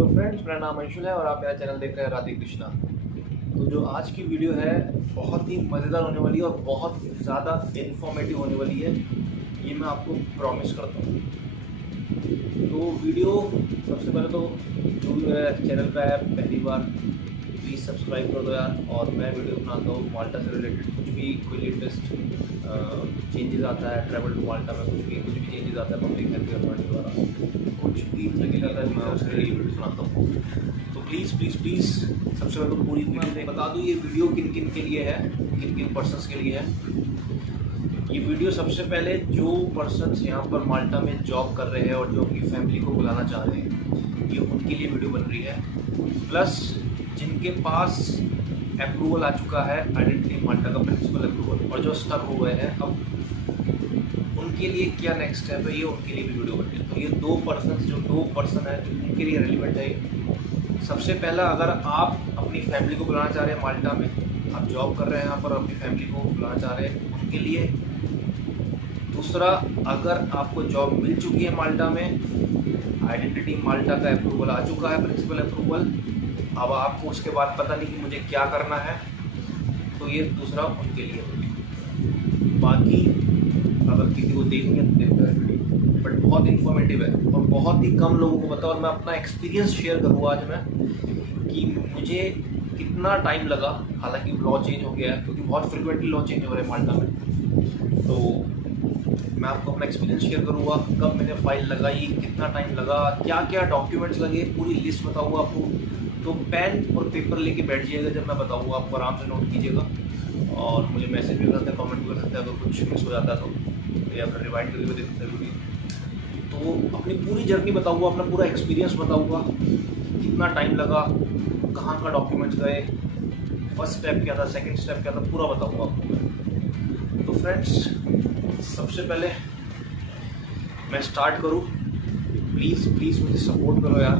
Hello friends, मेरा नाम अंशुल है और आप मेरा चैनल देख रहे हैं राधे कृष्णा। तो जो आज की वीडियो है बहुत ही मज़ेदार होने वाली है और बहुत ज़्यादा इन्फॉर्मेटिव होने वाली है, ये मैं आपको प्रॉमिस करता हूँ। तो वीडियो सबसे पहले तो जो भी मेरे चैनल पे है पहली बार प्लीज़ सब्सक्राइब कर दो यार। और मैं वीडियो बनाता हूँ माल्टा से रिलेटेड, कुछ भी कोई लेटेस्ट चेंजेस आता है ट्रैवल टू माल्टा में, कुछ भी चेंजेस आता है पब्लिक हेल्थ गवर्नमेंट द्वारा, कुछ भी चेंजेस आता है मैं उसके लिए वीडियो बनाता हूँ। तो प्लीज़ प्लीज़ प्लीज़ सबसे पहले तो पूरी वीडियो बता दूँ ये वीडियो किन किन के लिए है, किन किन पर्सनस के लिए है। ये वीडियो सबसे पहले जो पर्सनस यहाँ पर माल्टा में जॉब कर रहे हैं और जो अपनी फैमिली को बुलाना चाह रहे हैं, ये उनके लिए वीडियो बन रही है। प्लस जिनके पास अप्रूवल आ चुका है आइडेंटिटी माल्टा का प्रिंसिपल अप्रूवल और जो स्टक हो गए हैं, अब उनके लिए क्या नेक्स्ट स्टेप है, ये उनके लिए भी वीडियो बन रही है। तो ये दो पर्सन है जो उनके लिए रेलिवेंट है। सबसे पहला, अगर आप अपनी फैमिली को बुलाना चाह रहे हैं माल्टा में, आप जॉब कर रहे हैं यहाँ पर, अपनी फैमिली को बुलाना चाह रहे हैं, उनके लिए। दूसरा, अगर आपको जॉब मिल चुकी है माल्टा में, आइडेंटिटी माल्टा का अप्रूवल आ चुका है प्रिंसिपल अप्रूवल, अब आपको उसके बाद पता नहीं कि मुझे क्या करना है, तो ये दूसरा उनके लिए। बाकी अगर किसी को देखेंगे तो देखते हैं वीडियो, बट बहुत इन्फॉर्मेटिव है और बहुत ही कम लोगों को पता। और मैं अपना एक्सपीरियंस शेयर करूँगा आज मैं कि मुझे कितना टाइम लगा। हालांकि लॉ चेंज हो गया है, क्योंकि बहुत फ्रिक्वेंटली लॉ चेंज हो रहे हैं माल्टा में, तो मैं आपको अपना एक्सपीरियंस शेयर करूँगा। कब मैंने फाइल लगाई, कितना टाइम लगा, क्या क्या डॉक्यूमेंट्स लगे, पूरी लिस्ट बताऊँगा आपको। तो पेन और पेपर लेके बैठ जाइएगा जब मैं बताऊँगा, आपको आराम से नोट कीजिएगा और मुझे मैसेज भी कर सकते हैं, कमेंट भी कर सकते हैं अगर कुछ मिस हो जाता है तो, या फिर रिवाइंड करके देख सकते हैं वीडियो। तो अपनी पूरी जर्नी बताऊँगा, अपना पूरा एक्सपीरियंस बताऊँगा, कितना टाइम लगा, कहाँ का डॉक्यूमेंट्स गए, फर्स्ट स्टेप क्या था, सेकंड स्टेप क्या था, पूरा बताऊँगा आपको। तो फ्रेंड्स, सबसे पहले मैं स्टार्ट करूँ, प्लीज़ प्लीज़ मुझे सपोर्ट करो यार।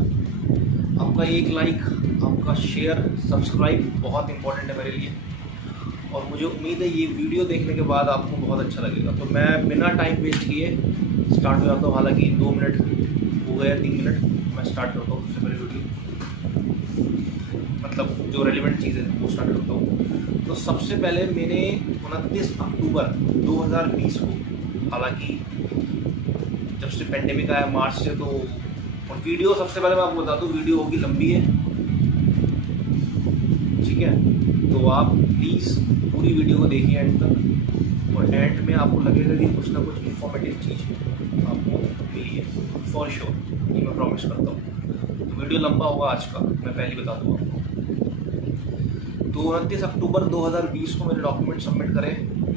आपका एक लाइक, आपका शेयर, सब्सक्राइब बहुत इंपॉर्टेंट है मेरे लिए, और मुझे उम्मीद है ये वीडियो देखने के बाद आपको बहुत अच्छा लगेगा। तो मैं बिना टाइम वेस्ट किए स्टार्ट हो जाता हूँ। हालांकि 2 मिनट हो गए, 3 मिनट, मैं स्टार्ट करता हूँ सबसे पहले वीडियो, मतलब जो रेलिवेंट चीज़ें वो स्टार्ट करता हूँ। तो सबसे पहले मैंने 29 अक्टूबर 2020 को, हालांकि जब से पेंडेमिक आया मार्च से, तो और वीडियो सबसे पहले मैं आपको बता दूँ, वीडियो होगी लंबी है, ठीक है। तो आप प्लीज़ पूरी वीडियो को देखिए एंड तक, और एंड में आपको लगेगा कि कुछ ना कुछ इन्फॉर्मेटिव चीज़ आपको मिली है, फॉर श्योर, ये मैं प्रॉमिस करता हूँ। तो वीडियो लंबा होगा आज का, मैं पहले बता दूँ आपको। तो 29 अक्टूबर 2020 को मैंने डॉक्यूमेंट सबमिट करे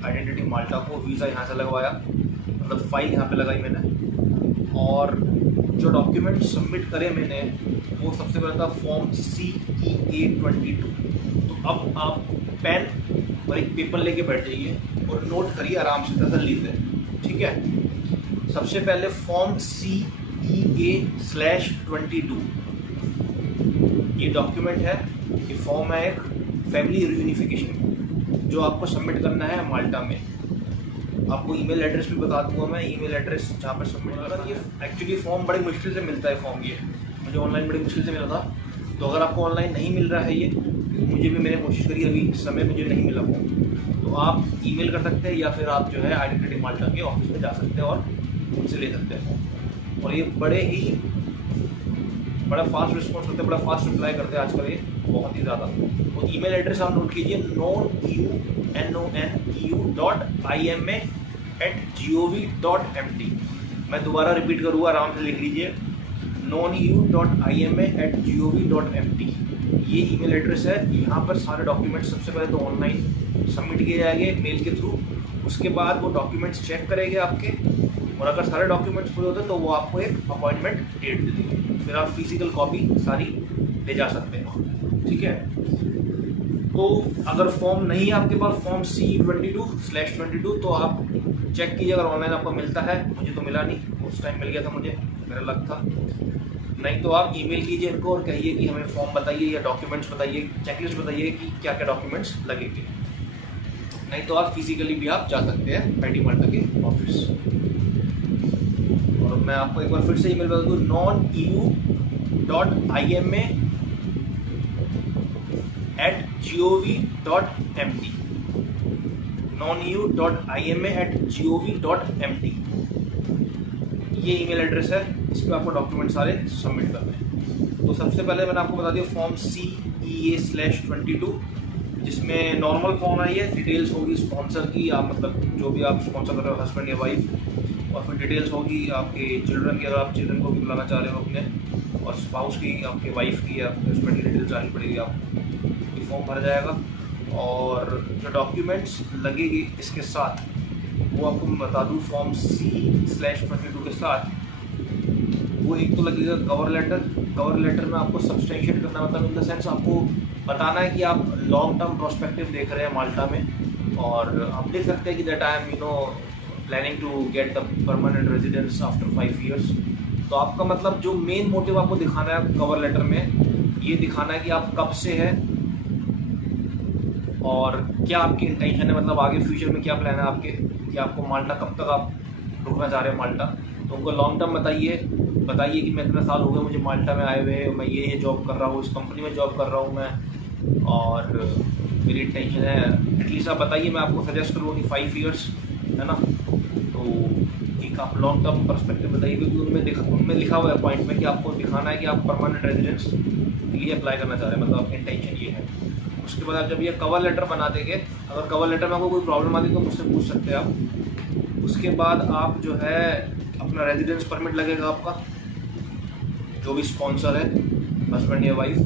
आइडेंटिटी माल्टा को, वीज़ा यहाँ से लगवाया, मतलब फाइल यहाँ पे लगाई मैंने। और जो डॉक्यूमेंट सबमिट करे मैंने, वो सबसे पहले था फॉर्म CEA 22। तो अब आप पेन और एक पेपर लेके बैठ जाइए और नोट करिए आराम से, तसल्ली से, ठीक है। सबसे पहले फॉर्म CEA/22, ये डॉक्यूमेंट है, ये फॉर्म है एक फैमिली रियूनिफिकेशन, जो आपको सबमिट करना है माल्टा में। आपको ईमेल एड्रेस भी बता दूंगा मैं, ईमेल एड्रेस जहाँ पर सबमिट करना। ये एक्चुअली फॉर्म बड़ी मुश्किल से मिलता है, फॉर्म ये मुझे ऑनलाइन बड़ी मुश्किल से मिला था। तो अगर आपको ऑनलाइन नहीं मिल रहा है ये, मुझे भी, मैंने कोशिश करी, अभी इस समय मुझे नहीं मिला फॉर्म, तो आप ईमेल कर सकते हैं या फिर आप जो है आइडेंटिटी माल्टा के ऑफिस में जा सकते हैं और उनसे ले सकते हैं। और ये बड़ा फास्ट रिस्पॉन्स करते हैं, बड़ा फास्ट रिप्लाई करते हैं आजकल, ये बहुत ही ज़्यादा। तो ईमेल एड्रेस आप नोट कीजिए, noneu@gov.mt। मैं दोबारा रिपीट करूँगा, आराम से लिख लीजिए, noneu@gov.mt। ये ईमेल एड्रेस है। यहाँ पर सारे डॉक्यूमेंट्स सबसे पहले तो ऑनलाइन सबमिट किए जाएंगे मेल के थ्रू, उसके बाद वो डॉक्यूमेंट्स चेक करेंगे आपके, और अगर सारे डॉक्यूमेंट्स पूरे होते हैं तो वो आपको एक अपॉइंटमेंट डेट दे देंगे, फिर आप फिजिकल कॉपी सारी ले जा सकते हैं, ठीक है। तो अगर फॉर्म नहीं है आपके पास, फॉर्म CE22/22, तो आप चेक कीजिए अगर ऑनलाइन आपको मिलता है। मुझे तो मिला नहीं, उस टाइम मिल गया था मुझे, मेरा लक था। नहीं तो आप ईमेल कीजिए इनको और कहिए कि हमें फॉर्म बताइए या डॉक्यूमेंट्स बताइए, चेकलिस्ट बताइए कि क्या क्या डॉक्यूमेंट्स लगेंगे। नहीं तो आप फिजिकली भी आप जा सकते हैं आइडेंटिटी माल्टा के ऑफिस। और मैं आपको एक बार फिर से ईमेल बता दूँ, noneu.ima@gov.mt, noneu.ima@gov.mt ये ईमेल एड्रेस है। इस पर आपको डॉक्यूमेंट सारे सबमिट करने हैं। तो सबसे पहले मैंने आपको बता दिया फॉर्म CEA/22, जिसमें नॉर्मल फॉर्म है, ये डिटेल्स होगी स्पॉन्सर की, आप मतलब जो भी आप स्पॉन्सर कर रहे हो, हस्बैंड या वाइफ, और फिर डिटेल्स होगी आपके चिल्ड्रन की, अगर आप चिल्ड्रन को भी बुलाना चाह रहे हो अपने, और स्पाउस की, आपके वाइफ की या हस्बैंड की डिटेल्स डालनी पड़ेगी आपको। ये फॉर्म भर जाएगा और जो डॉक्यूमेंट्स लगेगी इसके साथ वो आपको मैं बता दूँ, फॉर्म C/22 के साथ वो एक तो लगेगा कवर लेटर। कवर लेटर में आपको सब्सटेंशिएट करना, मतलब इन द सेंस आपको बताना है कि आप लॉन्ग टर्म प्रोस्पेक्टिव देख रहे हैं माल्टा में, और आप देख सकते हैं कि that I am planning to get the permanent residence after 5 years। तो आपका मतलब जो मेन मोटिव आपको दिखाना है कवर लेटर में, ये दिखाना है कि आप कब से है और क्या आपकी इंटेंशन है, मतलब आगे फ्यूचर में क्या प्लान है आपके, कि आपको माल्टा कब तक आप रुकना चाह रहे हैं माल्टा। तो उनको लॉन्ग टर्म बताइए कि मैं इतने साल हो गए मुझे माल्टा में आए हुए, मैं ये जॉब कर रहा हूँ, इस कंपनी में जॉब कर रहा हूँ मैं, और मेरी इंटेंशन है, एटलीस्ट आप बताइए। मैं आपको सजेस्ट करूँगा कि 5 years है ना। तो एक आप लॉन्ग टर्म पर्सपेक्टिव बताइए, क्योंकि उनमें लिखा हुआ है पॉइंट में कि आपको दिखाना है कि आप परमानेंट रेजिडेंस के लिए अप्लाई करना चाह रहे हैं, मतलब आपकी इंटेंशन ये है। उसके बाद आप जब ये कवर लेटर बना देंगे, अगर कवर लेटर में आपको कोई प्रॉब्लम आती है तो मुझसे पूछ सकते हैं आप। उसके बाद आप जो है अपना रेजिडेंस परमिट लगेगा आपका, जो भी स्पॉन्सर है, हस्बैंड या वाइफ।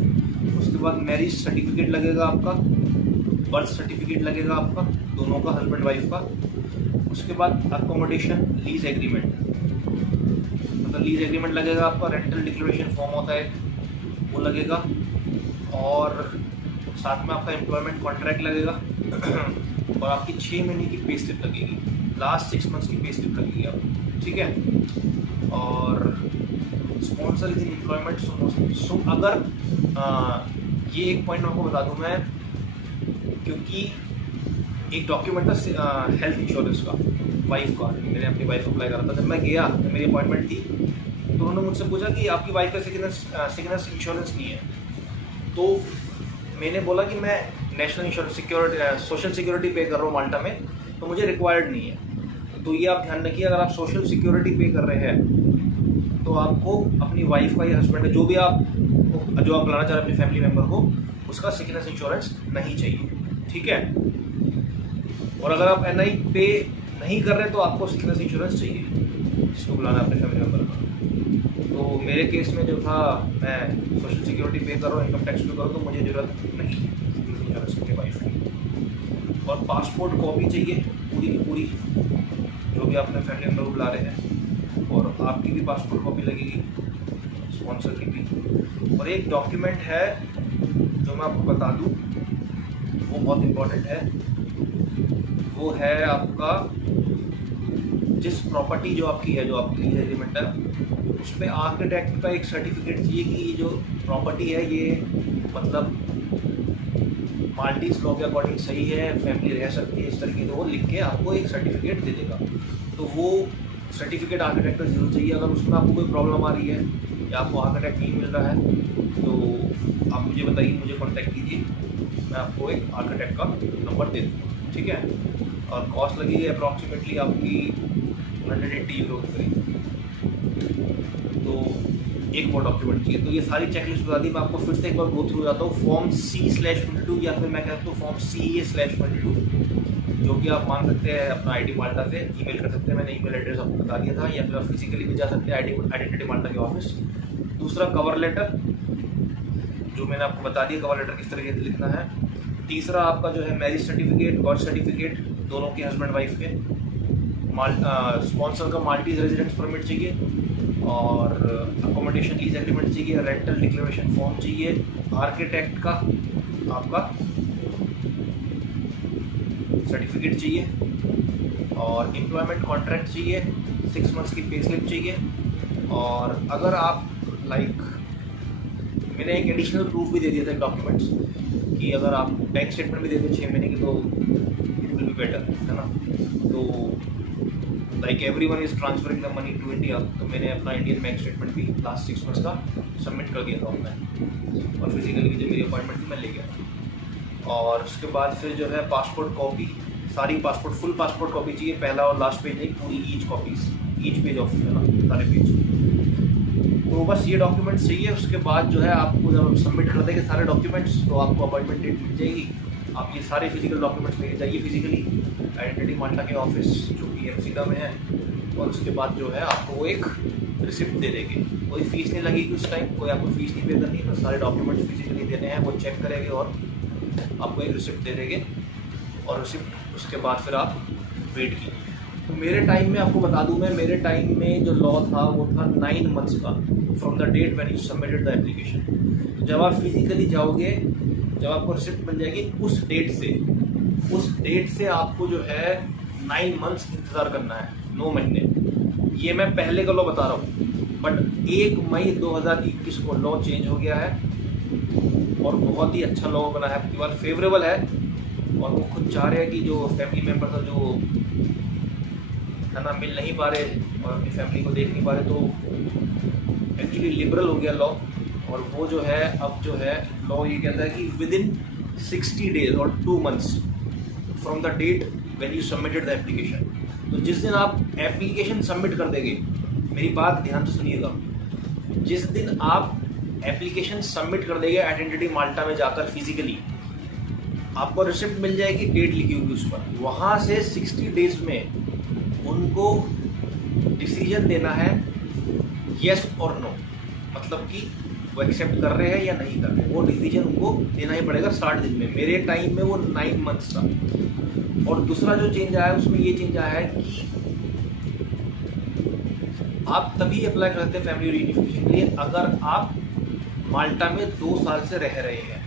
उसके बाद मैरिज सर्टिफिकेट लगेगा आपका, बर्थ सर्टिफिकेट लगेगा आपका, दोनों का, हस्बैंड वाइफ का। उसके बाद अकोमोडेशन लीज एग्रीमेंट, मतलब लीज एग्रीमेंट लगेगा आपका, रेंटल डिक्लेरेशन फॉर्म होता है वो लगेगा, और साथ में आपका एम्प्लॉयमेंट कॉन्ट्रैक्ट लगेगा और आपकी 6 महीने की पे स्लिप लगेगी, लास्ट 6 months की पे स्लिप लगेगी आपको, ठीक है। और स्पॉन्सर इज इन एम्प्लॉयमेंट सो अगर ये एक पॉइंट आपको बता दूं मैं, क्योंकि एक डॉक्यूमेंट था हेल्थ इंश्योरेंस का वाइफ का, मैंने अपनी वाइफ अप्लाई करा था। जब मैं गया, जब मेरी अपॉइंटमेंट थी, तो उन्होंने मुझसे पूछा कि आपकी वाइफ का सिकनेस इंश्योरेंस नहीं है। तो मैंने बोला कि मैं नेशनल इंश्योरेंस सोशल सिक्योरिटी पे कर रहा हूँ माल्टा में, तो मुझे रिक्वायर्ड नहीं है। तो ये आप ध्यान रखिए, अगर आप सोशल सिक्योरिटी पे कर रहे हैं तो आपको अपनी वाइफ का या हस्बैंड का, जो आप बुलाना चाह रहे हैं अपनी फैमिली मेम्बर को, उसका सिकनेस इंश्योरेंस नहीं चाहिए, ठीक है। और अगर आप NI पे नहीं कर रहे तो आपको सिकनेस इंश्योरेंस चाहिए, जिसको बुलाना है अपने फैमिली मेम्बर का। तो मेरे केस में जो था, मैं सोशल सिक्योरिटी पे कर रहा हूँ, इनकम टैक्स पे कर रहा हूँ, तो मुझे ज़रूरत नहीं है सिकनेस इंश्योरेंस की वाइफ की। और पासपोर्ट कॉपी चाहिए पूरी की पूरी, जो भी आप अपने फैमिली मेम्बर को बुला रहे हैं, और आपकी भी पासपोर्ट कॉपी लगेगी, स्पॉन्सर की भी। और एक डॉक्यूमेंट है जो मैं आपको बता दूं, वो बहुत इम्पोर्टेंट है, वो है आपका जिस प्रॉपर्टी जो आपकी है, जो आपकी लीज एग्रीमेंट है, उस पर आर्किटेक्ट का एक सर्टिफिकेट चाहिए कि ये जो प्रॉपर्टी है ये मतलब माल्टीज लॉ के अकॉर्डिंग सही है, फैमिली रह सकती है इस तरीके से, वो लिख के आपको एक सर्टिफिकेट दे देगा। तो वो सर्टिफिकेट आर्किटेक्ट का जरूर चाहिए। अगर उसमें आपको कोई प्रॉब्लम आ रही है या आपको आर्किटेक्ट नहीं मिल रहा है, तो आप मुझे बताइए, मुझे कॉन्टैक्ट कीजिए, मैं आपको एक आर्किटेक्ट का नंबर दे दूँगा, ठीक है। और कॉस्ट लगेगी अप्रॉक्सीमेटली आपकी 180 यूरो के करीब। तो एक वो डॉक्यूमेंट चाहिए। तो ये सारी चेकलिस्ट बता दी, मैं आपको फिर से एक बार गो थ्रू जाता हूँ। फॉर्म C/22 या फिर मैं कहता हूँ फॉर्म CA/22, जो कि आप मांग सकते हैं अपना ID माल्टा से, ईमेल कर सकते हैं, मैंने ईमेल एड्रेस आपको बता दिया था, या फिर आप फिजिकली भी जा सकते हैं आइडेंटिटी माल्टा के ऑफिस। दूसरा कवर लेटर, जो मैंने आपको बता दिया कवर लेटर किस तरीके से लिखना है। तीसरा आपका जो है मैरिज सर्टिफिकेट, बर्थ सर्टिफिकेट, दोनों के हस्बैंड वाइफ के। स्पॉन्सर का माल्टीज रेजिडेंस परमिट चाहिए, और अकोमोडेशन लीज एग्रीमेंट चाहिए, रेंटल डिक्लेरेशन फॉर्म चाहिए, आर्किटेक्ट का आपका सर्टिफिकेट चाहिए, और एम्प्लॉयमेंट कॉन्ट्रैक्ट चाहिए, 6 months की पे स्लिप चाहिए। और अगर आप मैंने एक एडिशनल प्रूफ भी दे दिया था डॉक्यूमेंट्स, कि अगर आप बैंक स्टेटमेंट भी दे दो 6 महीने की, तो इट विल बी बेटर, है ना। तो like everyone is transferring the money to India, तो मैंने अपना इंडियन बैंक स्टेटमेंट भी लास्ट 6 मंथ्स का सबमिट कर दिया था ऑनलाइन, और फिजिकली जो मेरी अपॉइंटमेंट थी मैं ले गया। और उसके बाद फिर जो है पासपोर्ट कॉपी, सारी पासपोर्ट फुल पासपोर्ट कॉपी चाहिए, पहला और लास्ट पेज नहीं, पूरी ईच पेज ऑफ है ना, सारे पेज। तो बस ये डॉक्यूमेंट्स चाहिए। उसके बाद जो है आपको जब सबमिट कर देंगे सारे डॉक्यूमेंट्स, तो आपको अपॉइंटमेंट डेट मिल जाएगी। आप ये सारे फिजिकल डॉक्यूमेंट्स लेके जाइए फिजिकली आइडेंटिटी माल्टा के ऑफिस जो कि एमसीडा में है, और उसके बाद जो है आपको वो एक रिसिप्ट दे देंगे। कोई फीस नहीं लगेगी उस टाइम, कोई आपको फीस नहीं पे करनी है, बस सारे डॉक्यूमेंट्स फिजिकली देने हैं, वो चेक करेंगे और आपको एक रिसिप्ट दे देंगे, और रिसिप्ट उसके बाद फिर आप वेट कीजिए। तो मेरे टाइम में आपको बता दूं, मैं मेरे टाइम में जो लॉ था वो था 9 मंथ्स का from the date when you submitted the application. तो जब आप फिजिकली जाओगे, जब आपको रिसिप्ट मिल जाएगी उस डेट से आपको जो है 9 मंथ्स इंतज़ार करना है, 9 महीने। ये मैं पहले का लॉ बता रहा हूँ, बट 1 मई 2021 को लॉ चेंज हो गया है, और बहुत ही अच्छा लॉ बना है, आपकी बार फेवरेबल है। और वो खुद चाह रहे हैं कि जो फैमिली मेम्बर था, जो है ना, मिल नहीं पा रहे और अपनी फैमिली को देख नहीं पा रहे, तो एक्चुअली लिबरल हो गया लॉ। और वो जो है अब जो है लॉ ये कहता है कि विद इन 60 डेज और 2 months from the date when you submitted the application. तो जिस दिन आप एप्लीकेशन सबमिट कर देंगे, मेरी बात ध्यान से सुनिएगा, जिस दिन आप एप्लीकेशन सबमिट कर देंगे आइडेंटिटी माल्टा में जाकर फिजिकली, आपको रिसिप्ट मिल जाएगी, डेट लिखी होगी उस पर। वहाँ से 60 डेज में उनको डिसीजन देना है यस और नो, मतलब कि वो एक्सेप्ट कर रहे हैं या नहीं कर रहे, वो डिसीजन उनको देना ही पड़ेगा 60 दिन में। मेरे टाइम में वो 9 मंथ्स था। और दूसरा जो चेंज आया है उसमें ये चेंज आया है कि आप तभी अप्लाई करते हैं फैमिली रीयूनिफिकेशन के लिए अगर आप माल्टा में 2 साल से रह रहे हैं।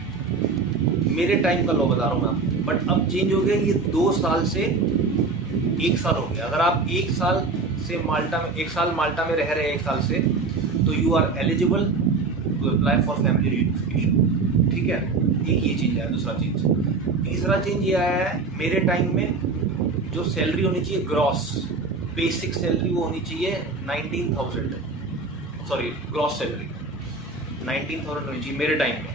मेरे टाइम का लॉ बता रहा हूँ मैं आपको, बट अब चेंज हो गया, ये 2 साल से 1 साल हो गया। अगर आप 1 साल से माल्टा में 1 साल माल्टा में रह रहे हैं 1 साल से, तो you are eligible to apply for family reunification. ठीक है, एक ये चेंज आया। दूसरा चेंज, तीसरा चेंज ये आया है, मेरे टाइम में जो सैलरी होनी चाहिए ग्रॉस बेसिक सैलरी, वो होनी चाहिए 19,000, सॉरी ग्रॉस सैलरी 19,000 होनी चाहिए मेरे टाइम में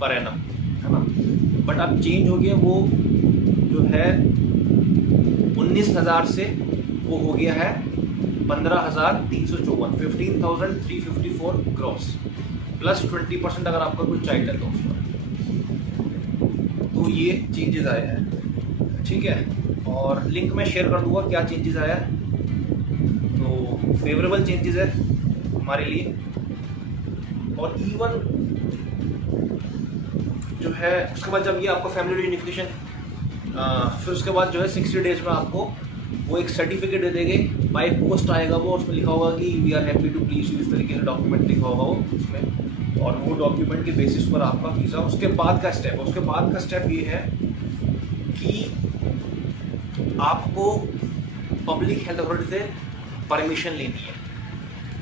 पर एनम, है ना। बट अब चेंज हो गया, वो जो है 19,000 से वो हो गया है 15,354, 15,354 ग्रॉस, प्लस 20% अगर आपका कोई चाइल्ड है तो उस पर। तो ये चेंजेस आए हैं, ठीक है। और लिंक में शेयर कर दूंगा क्या चेंजेस आया है। तो फेवरेबल चेंजेस है हमारे लिए। और इवन जो है उसके बाद जब ये आपको फैमिली रीयूनिफिकेशन, फिर उसके बाद जो है 60 डेज में आपको वो एक सर्टिफिकेट दे देंगे, बाय पोस्ट आएगा वो, उसमें लिखा होगा कि we are happy to please you, इस तरीके से डॉक्यूमेंट लिखा होगा वो उसमें। और वो डॉक्यूमेंट के बेसिस पर आपका वीज़ा, उसके बाद का स्टेप ये है कि आपको पब्लिक हेल्थ अथॉरिटी से परमिशन लेनी है।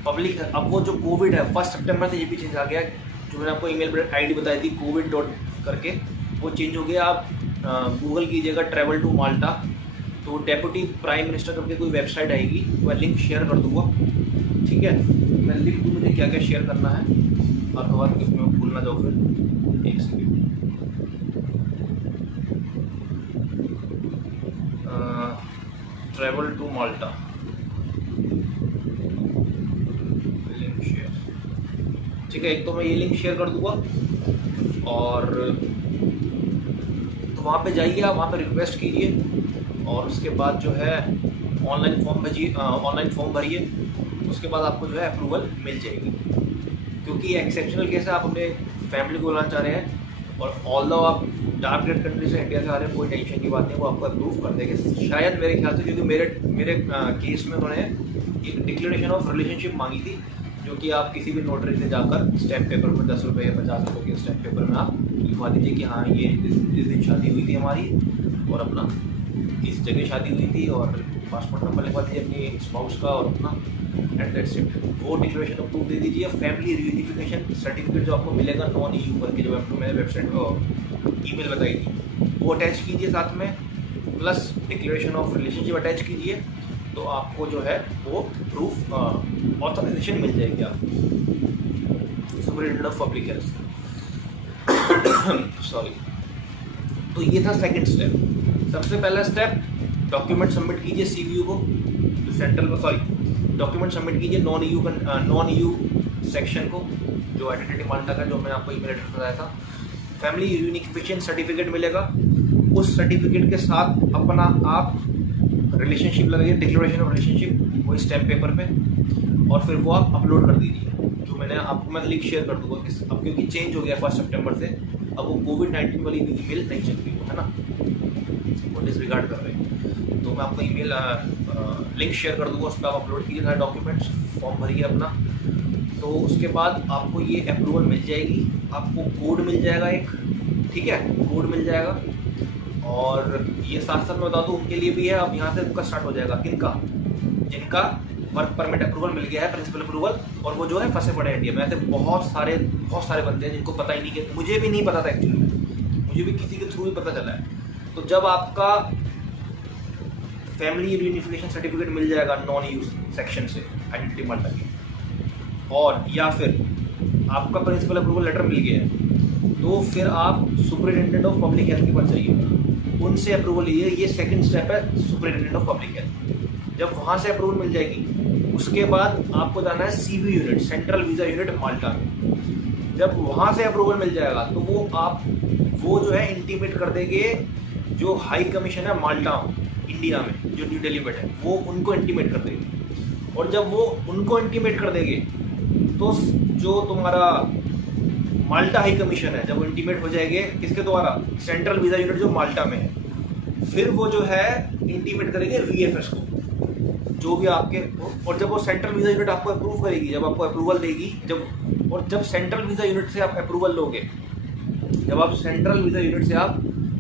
पब्लिक, अब वो जो कोविड है 1 सितंबर से ये भी चेंज आ गया, जो मैंने आपको ईमेल आईडी बताई थी covid. करके, वो चेंज हो गया। आप गूगल कीजिएगा ट्रैवल टू माल्टा, तो डेप्यूटी प्राइम मिनिस्टर करके कोई वेबसाइट आएगी, मैं लिंक शेयर कर दूंगा, ठीक है। मैं लिख दूँ मुझे क्या क्या शेयर करना है, आपके बाद इसमें भूल ना जाओ फिर। एक second, travel to Malta link share, ठीक है। एक तो मैं ये लिंक शेयर कर दूंगा, और तो वहाँ पे जाइए आप, वहाँ पे रिक्वेस्ट कीजिए, और उसके बाद जो है ऑनलाइन फॉर्म भरिए, उसके बाद आपको जो है अप्रूवल मिल जाएगी। क्योंकि एक्सेप्शनल केस है, आप अपने फैमिली को बुलाना चाह रहे हैं, और ऑल्दो आप डार्क रेड कंट्री से इंडिया से आ रहे हैं, कोई टेंशन की बात नहीं, वो आपको अप्रूव कर देंगे शायद, मेरे ख्याल से। क्योंकि मेरे केस में उन्होंने एक डिक्लेरेशन ऑफ रिलेशनशिप मांगी थी, जो कि आप किसी भी नोटरी से जाकर स्टैम्प पेपर पर 10 रुपये या 50 रुपये के स्टैम्प पेपर में आप लिखवा दीजिए कि हाँ ये इस दिन शादी हुई थी हमारी, और अपना इस जगह शादी हुई थी, और पासपोर्ट नंबर लिखवा दीजिए अपनी स्पाउस का और अपना, एंड दैट्स इट। वो डिक्लेरेशन अप्रूव दे दीजिए। फैमिली रीयूनिफिकेशन सर्टिफिकेट जो आपको मिलेगा नॉन EU करके, जो आपको मैंने वेबसाइट ईमेल बताई थी, वो अटैच कीजिए साथ में। Plus declaration of relationship attach कीजिए, तो आपको जो है वो प्रूफ ऑथराइजेशन मिल जाएगी आप superintendent of public health. Sorry. तो ये था सेकंड स्टेप। सबसे पहला स्टेप, डॉक्यूमेंट सबमिट कीजिए सीवीयू को, तो सेंट्रल को, सॉरी, डॉक्यूमेंट सबमिट कीजिए नॉन ईयू सेक्शन को, जो आइडेंटिटी माल्टा का जो मैंने आपको ईमेल एड्रेस बताया था। फैमिली यूनिफिकेशन सर्टिफिकेट मिलेगा, उस सर्टिफिकेट के साथ अपना आप रिलेशनशिप लगाइए, डिक्लेरेशन ऑफ रिलेशनशिप, वही स्टैम्प पेपर पे, और फिर वो आप अपलोड कर दीजिए। जो मैंने आपको, मैं लिंक शेयर कर दूंगा कि अब क्योंकि चेंज हो गया 1 सितंबर से, अब वो कोविड-19 वाली ईमेल नहीं चल रही, है ना, वो डिसरिगार्ड कर रहे हैं। तो मैं आपको ईमेल लिंक शेयर कर दूंगा, उस पर आप अपलोड कीजिए सारे डॉक्यूमेंट्स, फॉर्म भरिए अपना। तो उसके बाद आपको ये अप्रूवल मिल जाएगी, आपको कोड मिल जाएगा एक, ठीक है, कोड मिल जाएगा। और ये साथ साथ मैं बता दूँ उनके लिए भी है, अब यहाँ से उनका स्टार्ट हो जाएगा, किनका, जिनका वर्क परमिट अप्रूवल मिल गया है, प्रिंसिपल अप्रूवल, और वो जो है फंसे पड़े हैं इंडिया में। ऐसे बहुत सारे बंदे हैं जिनको पता ही नहीं, कि मुझे भी नहीं पता था एक्चुअली में, मुझे भी किसी के थ्रू ही पता चला है। तो जब आपका फैमिली यूनिफिकेशन सर्टिफिकेट मिल जाएगा नॉन यूज सेक्शन से आइडेंटिटी माल्टा के, और या फिर आपका प्रिंसिपल अप्रूवल लेटर मिल गया है, तो फिर आप सुपरिटेंडेंट ऑफ पब्लिक हेल्थ के पास जाइएगा, उनसे अप्रूवल लीजिए। ये सेकंड स्टेप है सुपरिटेंडेंट ऑफ पब्लिक हेल्थ। जब वहाँ से अप्रूवल मिल जाएगी, उसके बाद आपको जाना है CV unit, central visa unit Malta में। जब वहाँ से अप्रूवल मिल जाएगा, तो वो जो है इंटीमेट कर देंगे जो हाई कमीशन है माल्टा इंडिया में, जो न्यू दिल्ली में है, वो उनको इंटीमेट कर देंगे। और जब वो उनको इंटीमेट कर देंगे, तो जो तुम्हारा माल्टा हाई कमीशन है, जब वो इंटीमेट हो जाएंगे किसके द्वारा, सेंट्रल वीज़ा यूनिट जो माल्टा में है, फिर वो जो है इंटीमेट करेंगे वीएफएस को, जो भी आपके। और जब वो सेंट्रल वीज़ा यूनिट आपको अप्रूव करेगी, जब आपको अप्रूवल देगी, जब सेंट्रल वीज़ा यूनिट से आप अप्रूवल लोगे,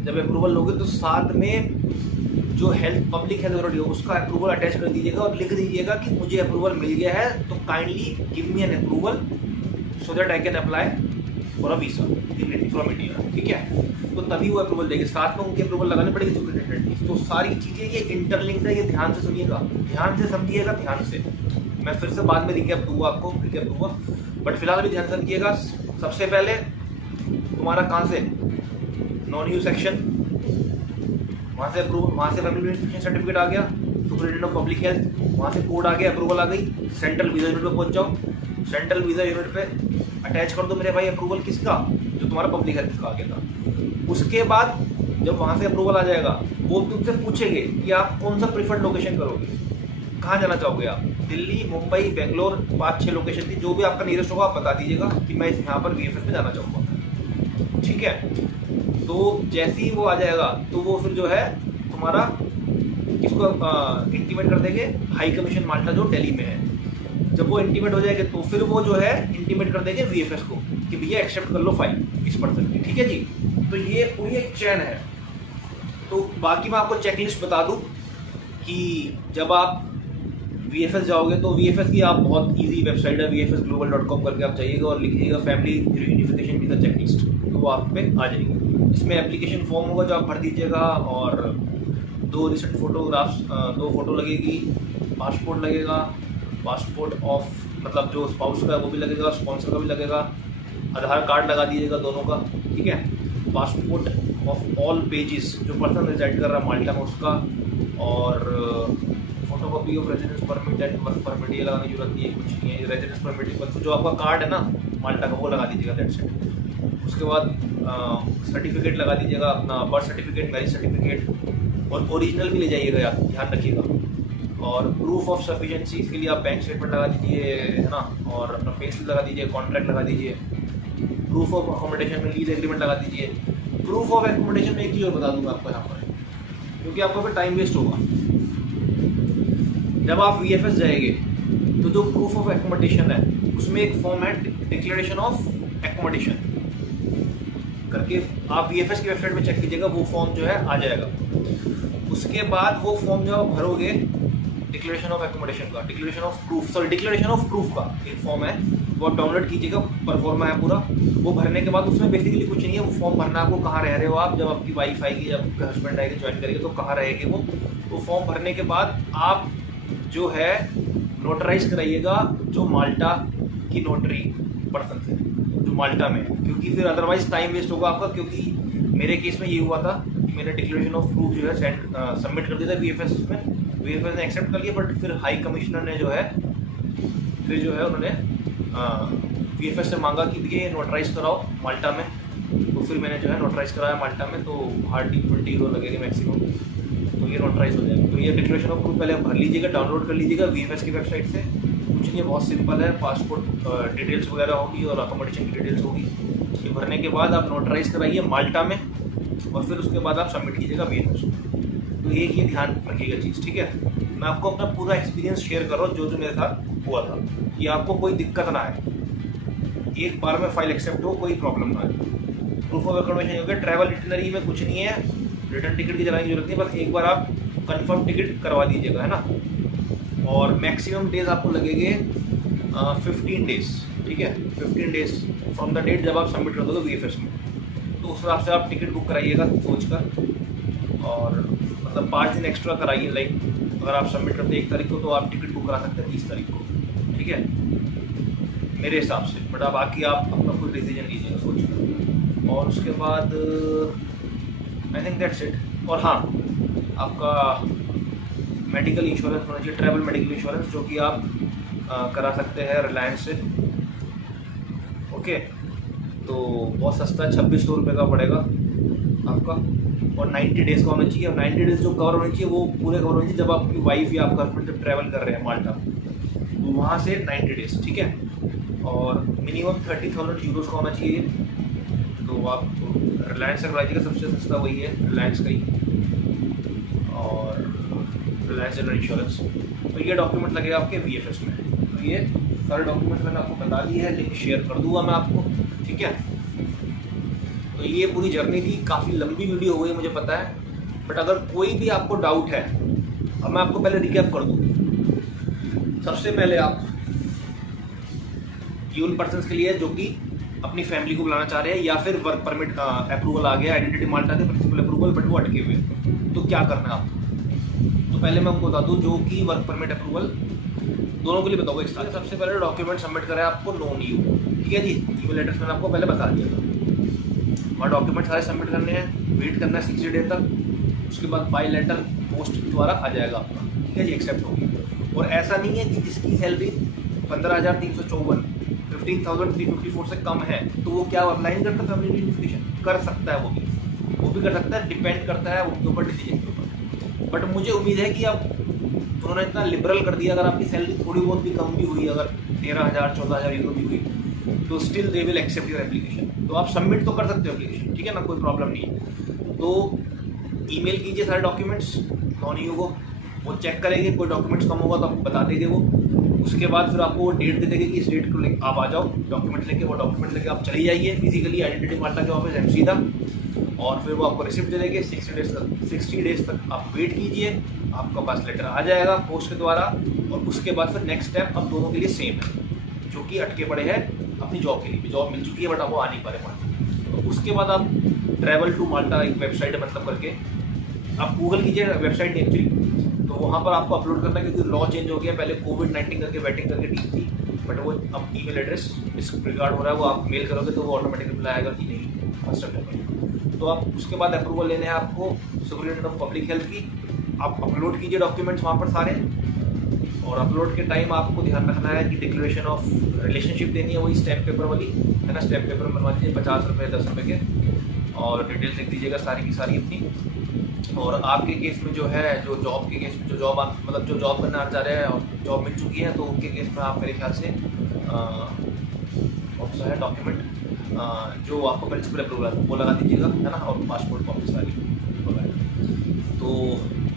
जब अप्रूवल लोगे, तो साथ में जो पब्लिक हेल्थ अथॉरिटी हो उसका अप्रूवल अटैच कर दीजिएगा और लिख दीजिएगा कि मुझे अप्रूवल मिल गया है, तो kindly give me an approval so that I can apply for a visa from India, ठीक है। तो तभी वो अप्रूवल देंगे, साथ में उनकी अप्रूवल लगानी पड़ेगी सुपरिटेंडेंट की। तो सारी चीज़ें ये इंटरलिंक्ड है, ये ध्यान से सुनिएगा, ध्यान से समझिएगा, ध्यान से। मैं फिर से बाद में रिकैप दूंगा आपको, बट फिलहाल भी ध्यान से समझिएगा। सबसे पहले तुम्हारा कहाँ से, नॉन यू सेक्शन, वहाँ से अप्रूवल, वहाँ से फैमिली यूनिफिकेशन सर्टिफिकेट आ गया, सुपरिटेंडेंट ऑफ पब्लिक हेल्थ, वहाँ से कोड आ गया, अप्रूवल आ गई, सेंट्रल वीज़ा यूनिट पे पहुँच जाओ, सेंट्रल वीज़ा यूनिट पे अटैच कर दो मेरे भाई अप्रूवल किसका, जो तुम्हारा पब्लिक हेल्थ का आ गया था। उसके बाद जब वहाँ से अप्रूवल आ जाएगा, वो तुमसे पूछेंगे कि आप कौन सा प्रीफर्ड लोकेशन करोगे, कहाँ जाना चाहोगे आप, दिल्ली, मुंबई, बेंगलोर, 5-6 लोकेशन थी, जो भी आपका नियरेस्ट होगा आप बता दीजिएगा कि मैं यहाँ पर वीएफएस में जाना चाहूँगा, ठीक है। तो जैसे ही वो आ जाएगा, तो वो फिर जो है तुम्हारा किसको इंटीमेट कर देंगे, हाई कमीशन माल्टा जो दिल्ली में है। जब वो इंटीमेट हो जाएगा, तो फिर वो जो है इंटीमेट कर देंगे वीएफएस को कि भैया एक्सेप्ट कर लो फाइल इस पर्सन की, ठीक है जी। तो ये पूरी एक चैन है। तो बाकी मैं आपको चेकलिस्ट बता दूं कि जब आप वीएफएस जाओगे, तो वीएफएस की आप बहुत इजी वेबसाइट है vfsglobal.com करके आप जाइएगा और लिखिएगा फैमिली यूनिफिकेशन वीज़ा चेकलिस्ट, तो वो आप पे आ जाएगी। इसमें एप्लीकेशन फॉर्म होगा जो आप भर दीजिएगा, और 2 रिसेंट फोटोग्राफ्स, 2 फोटो लगेगी, पासपोर्ट लगेगा, पासपोर्ट ऑफ मतलब जो स्पाउस का है वो भी लगेगा, स्पॉन्सर का भी लगेगा, आधार कार्ड लगा दीजिएगा दोनों का, ठीक है। पासपोर्ट ऑफ ऑल पेजेस, जो पर्सन रिजाइड कर रहा है माल्टा में उसका, और photocopy of residence permit and work permit, ये लगाने की जरूरत नहीं है, कुछ नहीं है। रेजिडेंस परमिट जो आपका कार्ड है ना माल्टा का, वो लगा दीजिएगा, दैट्स इट। उसके बाद सर्टिफिकेट लगा दीजिएगा, अपना बर्थ सर्टिफिकेट, मैरिज सर्टिफिकेट, और ओरिजिनल भी ले जाइएगा, ध्यान रखिएगा। और प्रूफ ऑफ सफिशिएंसी, इसके लिए आप बैंक स्टेटमेंट लगा दीजिए, है ना, और अपना पे स्लिप लगा दीजिए, कॉन्ट्रैक्ट लगा दीजिए, प्रूफ ऑफ अकोमोडेशन में लीज एग्रीमेंट लगा दीजिए। प्रूफ ऑफ अकोमोडेशन में एक चीज़ और बता दूंगा आपको यहाँ पर, क्योंकि आपका फिर टाइम वेस्ट होगा। जब आप वीएफएस जाएंगे, तो जो प्रूफ ऑफ अकोमोडेशन है, उसमें एक फॉर्म है डिक्लेरेशन ऑफ अकोमोडेशन करके, आप वीएफएस की वेबसाइट में चेक कीजिएगा, वो फॉर्म जो है आ जाएगा। उसके बाद वो फॉर्म जो आप भरोगे डिक्लेरेशन ऑफ अकोमोडेशन का, डिक्लेरेशन ऑफ प्रूफ का एक फॉर्म है, वो आप डाउनलोड कीजिएगा, परफॉर्मा है पूरा। वो भरने के बाद उसमें बेसिकली कुछ नहीं है, वो फॉर्म भरना है आपको, कहाँ रह रहे हो आप, जब आपकी वाइफ आएगी, जब आपके हस्बैंड आएगी ज्वाइन करेंगे तो कहाँ रहेंगे वो फॉर्म भरने के बाद आप जो है नोटराइज कराइएगा जो माल्टा की नोटरी पर्सन से, जो माल्टा में है, क्योंकि फिर अदरवाइज टाइम वेस्ट होगा आपका। क्योंकि मेरे केस में ये हुआ था कि मैंने डिक्लेरेशन ऑफ प्रूफ जो है सबमिट कर दिया था VFS में, VFS ने एक्सेप्ट कर लिया, बट फिर हाई कमिश्नर ने जो है उन्होंने VFS से मांगा कि ये नोटराइज कराओ माल्टा में। तो फिर मैंने जो है नोटराइज कराया माल्टा में, तो हार्डली 20 यूरो लगेंगे मैक्सिमम, तो ये नोटराइज हो जाएगा। तो ये डिक्लेरेशन ऑफ प्रूफ पहले भर लीजिएगा, डाउनलोड कर लीजिएगा VFS की वेबसाइट से। कुछ नहीं है, बहुत सिंपल है, पासपोर्ट डिटेल्स वगैरह होगी और अकोमोडेशन की डिटेल्स होगी। ये भरने के बाद आप नोटराइज कराइए माल्टा में, और फिर उसके बाद आप सबमिट कीजिएगा VFS में। तो ये ध्यान रखिएगा चीज़, ठीक है। मैं आपको अपना पूरा एक्सपीरियंस शेयर कर रहा हूँ, जो मेरे साथ हुआ था, कि आपको कोई दिक्कत ना आए, एक बार में फाइल एक्सेप्ट हो, कोई प्रॉब्लम ना आए। प्रूफ ऑफ अकोमोडेशन हो गया, ट्रैवल इटिनरी में कुछ नहीं है, रिटर्न टिकट की जलाने की जरूरत नहीं, बस एक बार आप कंफर्म टिकट करवा दीजिएगा, है ना। और मैक्सिमम डेज आपको लगेंगे 15 डेज, ठीक है, 15 डेज फ्रॉम द डेट जब आप सबमिट कर दोगे VFS में। तो उस हिसाब से आप टिकट बुक कराइएगा सोच कर, और मतलब 5 दिन एक्स्ट्रा कराइए। लाइक अगर आप सबमिट करते हैं 1 तारीख को, तो आप टिकट बुक करा सकते हैं 30 तारीख को, ठीक है, मेरे हिसाब से। बट अब बाकी आप अपना कोई डिसीजन लीजिएगा सोच कर। और उसके बाद आई थिंक दैट्स इट। और हाँ, आपका मेडिकल इंश्योरेंस होना चाहिए, ट्रैवल मेडिकल इंश्योरेंस, जो कि आप करा सकते हैं रिलायंस से, ओके। तो बहुत सस्ता है, 2600 रुपये का पड़ेगा आपका, और 90 डेज़ का होना चाहिए। और 90 डेज़ जो कवर होने चाहिए वो पूरे कवर होने चाहिए जब आपकी वाइफ या आपका हस्बैंड जब ट्रैवल कर रहे हैं माल्टा, तो वहाँ से 90 डेज़, ठीक है। और मिनिमम 30,000 यूरोज़ का होना चाहिए। तो आप रिलायंस से कराइएगा, सबसे सस्ता वही है, रिलायंस का ही, और रिलायंस जनरल इंश्योरेंस। तो ये डॉक्यूमेंट लगेगा आपके VFS में। तो ये सारे डॉक्यूमेंट मैंने आपको बता दिए हैं, लिंक शेयर कर दूंगा मैं आपको, ठीक है। तो ये पूरी जर्नी थी, काफ़ी लंबी वीडियो हो गई मुझे पता है, बट अगर कोई भी आपको डाउट है, अब मैं आपको पहले रिकैप कर दूँ। सबसे पहले आप ये उन पर्सन्स के लिए जो कि अपनी फैमिली को बुलाना चाह रहे हैं, या फिर वर्क परमिट अप्रूवल आ गया, आइडेंटिटी माल्टा के प्रिंसिपल अप्रूवल, बट वो अटके हुए, तो क्या करना है आपको। तो पहले मैं आपको बता दूँ, जो कि वर्क परमिट अप्रूवल दोनों के लिए बताऊँगा एक साथ। सबसे पहले डॉक्यूमेंट सबमिट करें आपको नॉन यू, ठीक है जी, ईमेल एड्रेस मैंने आपको पहले बता दिया था। वहाँ डॉक्यूमेंट सारे सबमिट करने हैं, वेट करना है 60 डे तक। उसके बाद बाई लेटर पोस्ट द्वारा आ जाएगा आपका, ठीक है जी, एक्सेप्ट होगी। और ऐसा नहीं है कि जिसकी सैलरी 15,354 15,354 से कम है तो वो क्या अप्लाई नहीं करता फैमिली यूनिफिकेशन, कर सकता है, वो भी कर सकता है, डिपेंड करता है उनके ऊपर, डिसीजन के ऊपर। बट मुझे उम्मीद है कि अब उन्होंने इतना लिबरल कर दिया, अगर आपकी सैलरी थोड़ी बहुत भी कम भी हुई, अगर 13,000 14,000 यूरो भी हुई, तो still they will accept your application. तो आप सबमिट तो कर सकते हो एप्लीकेशन, ठीक है ना, कोई प्रॉब्लम नहीं है। तो ईमेल कीजिए सारे डॉक्यूमेंट्स नॉन यू को, वो चेक करेंगे, कोई डॉक्यूमेंट्स कम होगा तो आपको बता देंगे वो। उसके बाद फिर आपको वो डेट दे देंगे कि इस डेट को आप आ जाओ डॉक्यूमेंट लेके। वो डॉक्यूमेंट लेके आप चली जाइए फिजिकली आइडेंटिटी माल्टा के ऑफिस MC था, और फिर वो आपको रिसिप्ट दे देंगे। 60 डेज तक आप वेट कीजिए, आपका पास लेटर आ जाएगा पोस्ट के द्वारा। और उसके बाद फिर नेक्स्ट स्टेप अब दोनों के लिए सेम है, जो कि अटके पड़े हैं अपनी जॉब के लिए। जॉब मिल चुकी है बट अब वो आ नहीं पा रहे माल्टा। तो उसके बाद आप ट्रैवल टू माल्टा एक वेबसाइट है, मतलब करके आप गूगल कीजिए वेबसाइट एक्चुअली, तो वहाँ पर आपको अपलोड करना है, क्योंकि लॉ चेंज हो गया। पहले कोविड-19 करके वेटिंग करके ठीक थी, बट वो अब ईमेल एड्रेस इस रिगार्ड हो रहा है, वो आप मेल करोगे तो वो ऑटोमेटिक रिप्लाई आएगा कि नहीं फर्स्ट अटेम्प्ट। तो आप उसके बाद अप्रूवल लेने हैं आपको सुपरिटेंडेंट ऑफ पब्लिक हेल्थ की। आप अपलोड कीजिए डॉक्यूमेंट्स वहाँ पर सारे, और अपलोड के टाइम आपको ध्यान रखना है कि डिक्लेरेशन ऑफ रिलेशनशिप देनी है, वही स्टैम्प पेपर वाली है ना, स्टैम्प पेपर बनवा दीजिए 50 रुपये 10 रुपये के, और डिटेल्स लिख दीजिएगा सारी की सारी अपनी। और आपके केस में जो है, जो जॉब के केस में जो जॉब आप मतलब जो जॉब करना चाह रहे हैं और जॉब मिल चुकी है, तो उनके केस में आप मेरे ख्याल से कौन सा है डॉक्यूमेंट जो आपको प्रिंसिपल अप्रूवल वो लगा दीजिएगा, है ना, और पासपोर्ट कॉपी सारी वगैरह। तो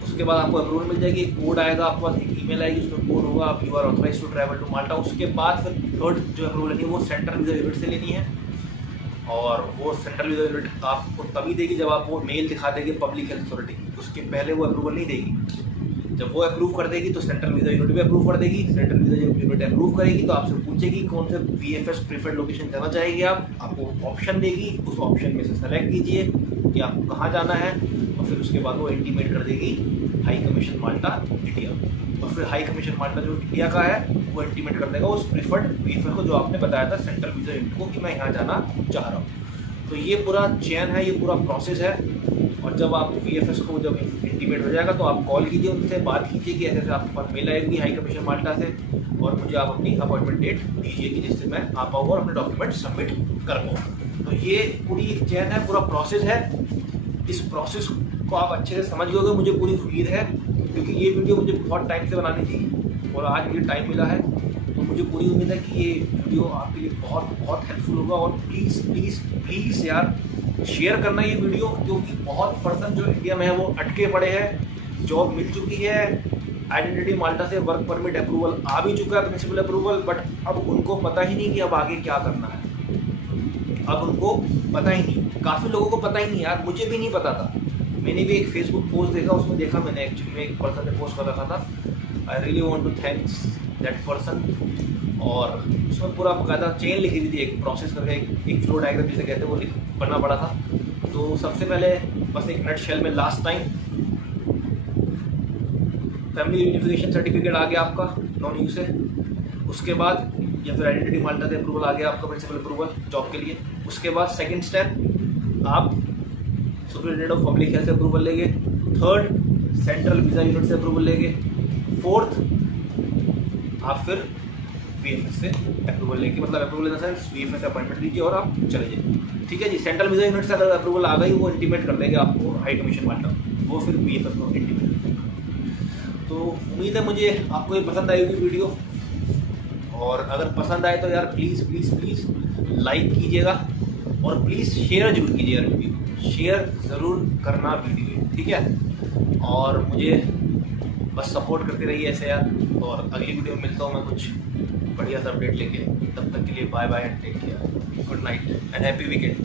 उसके बाद आपको अप्रूवल मिल जाएगी, एक कोड आएगा आपके पास, एक ईमेल आएगी, उसमें कोड होगा, आप you are authorised to travel to Malta. उसके बाद फिर थर्ड जो अप्रूवल लेनी है वो सेंट्रल वीज़ा यूनिट से लेनी है, और वो सेंट्रल वीज़ा यूनिट आपको तभी देगी जब आप वो मेल दिखा देंगे पब्लिक हेल्थ अथॉरिटी, उसके पहले वो अप्रूवल नहीं देगी। जब वो अप्रूव कर देगी तो सेंट्रल वीज़ा यूनिट भी अप्रूव कर देगी। सेंट्रल वीज़ा यूनिट अप्रूव करेगी तो आपसे पूछेगी कौन से VFS प्रीफर्ड लोकेशन जाना चाहेंगे आप, आपको ऑप्शन देगी, उस ऑप्शन में से सेलेक्ट कीजिए कि आपको कहाँ जाना है, और फिर उसके बाद वो इंटीमेट कर देगी हाई कमीशन माल्टा इंडिया, और फिर हाई कमीशन माल्टा जो इंडिया का है वो इंटीमेट कर देगा उस प्रीफर्ड VFS को जो आपने बताया था सेंट्रल वीज़ा यूनिट को कि मैं यहाँ जाना चाह रहा हूँ। तो ये पूरा चेन है, ये पूरा प्रोसेस है। और जब आप VFS को जब इंटीमेट हो जाएगा तो आप कॉल कीजिए, उनसे बात कीजिए कि ऐसे ऐसे आपके पास मेल आएगी हाई कमीशन माल्टा से, और मुझे आप अपनी अपॉइंटमेंट डेट दीजिए कि जिससे मैं आ पाऊँ और अपने डॉक्यूमेंट सबमिट कर पाऊँ। तो ये पूरी एक चेन है, पूरा प्रोसेस है। इस प्रोसेस को आप अच्छे से समझ गए, मुझे पूरी उम्मीद है, क्योंकि ये वीडियो मुझे बहुत टाइम से बनानी थी और आज मुझे टाइम मिला है। तो मुझे पूरी उम्मीद है कि ये वीडियो आपके लिए बहुत बहुत हेल्पफुल होगा। और प्लीज़ प्लीज़ प्लीज़ यार शेयर करना ये वीडियो, क्योंकि बहुत पर्सन जो इंडिया में है वो अटके पड़े हैं। जॉब मिल चुकी है, आइडेंटिटी माल्टा से वर्क परमिट अप्रूवल आ भी चुका है, प्रिंसिपल अप्रूवल, बट अब उनको पता ही नहीं कि अब आगे क्या करना है। अब उनको पता ही नहीं, काफ़ी लोगों को पता ही नहीं यार, मुझे भी नहीं पता था। मैंने भी एक फेसबुक पोस्ट देखा, उसमें देखा मैंने एक्चुअली में एक पर्सन ने पोस्ट कर रखा था, I really want to thanks that person. और उसमें पूरा बकायदा चेन लिखी हुई थी, एक प्रोसेस करके एक फ्लो डायग्राम जिसे कहते हैं वो पढ़ना पड़ा था। तो सबसे पहले बस एक नट शेल में last time family unification certificate आ गया आपका नॉन यू से, उसके बाद या फिर आइडेंटिटी माल्टा से अप्रूवल आ गया आपका प्रिंसिपल अप्रूवल जॉब के लिए। उसके बाद सेकंड स्टेप आप सुपरिटेंडेंट ऑफ पब्लिक हेल्थ से अप्रूवल लेंगे, थर्ड सेंट्रल वीज़ा यूनिट से अप्रूवल लेंगे, फोर्थ आप फिर VFS से अप्रूवल लेके, मतलब approval in the sense VFS appointment लीजिए और आप चले जाइए। ठीक है जी, सेंट्रल वीज़ा यूनिट से अगर अप्रूवल आ गई वो इंटीमेट कर देंगे आपको हाई कमीशन माल्टा, वो फिर VFS को इंटीमेट कर देगा। तो उम्मीद है मुझे आपको ये पसंद आएगी वीडियो, और अगर पसंद आए तो यार प्लीज़ प्लीज़ प्लीज़ लाइक कीजिएगा और प्लीज़ शेयर जरूर कीजिएगा वीडियो, शेयर ज़रूर करना वीडियो, ठीक है। और मुझे बस सपोर्ट करते रहिए ऐसे यार, और अगली वीडियो में मिलता हूँ मैं कुछ बढ़िया सा अपडेट लेके। तब तक के लिए bye bye and take care, good night and happy weekend.